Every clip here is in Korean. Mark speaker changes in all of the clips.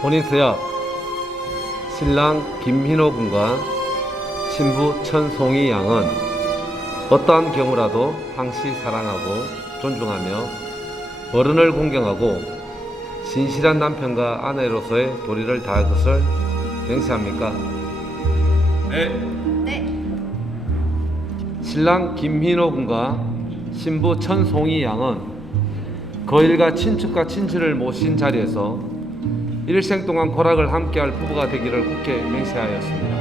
Speaker 1: 혼인서약 신랑 김민호 군과 신부 천송이 양은 어떠한 경우라도 항시 사랑하고 존중하며 어른을 공경하고 신실한 남편과 아내로서의 도리를 다할 것을 맹세합니까?
Speaker 2: 네.
Speaker 3: 네.
Speaker 1: 신랑 김민호 군과 신부 천송이 양은 거일과 친축과 친지를 모신 자리에서 일생 동안 고락을 함께할 부부가 되기를 굳게 맹세하였습니다.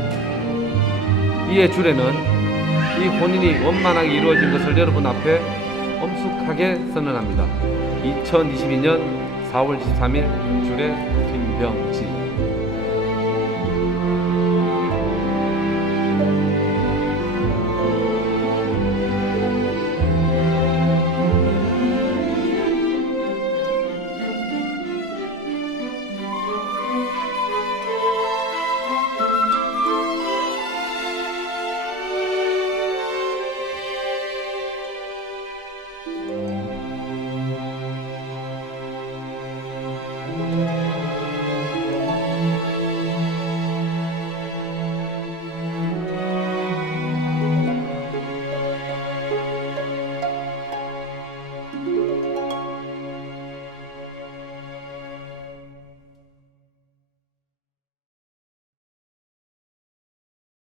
Speaker 1: 이에 주례는 이 혼인이 원만하게 이루어진 것을 여러분 앞에 엄숙하게 선언합니다. 2022년 4월 23일 주례 김병지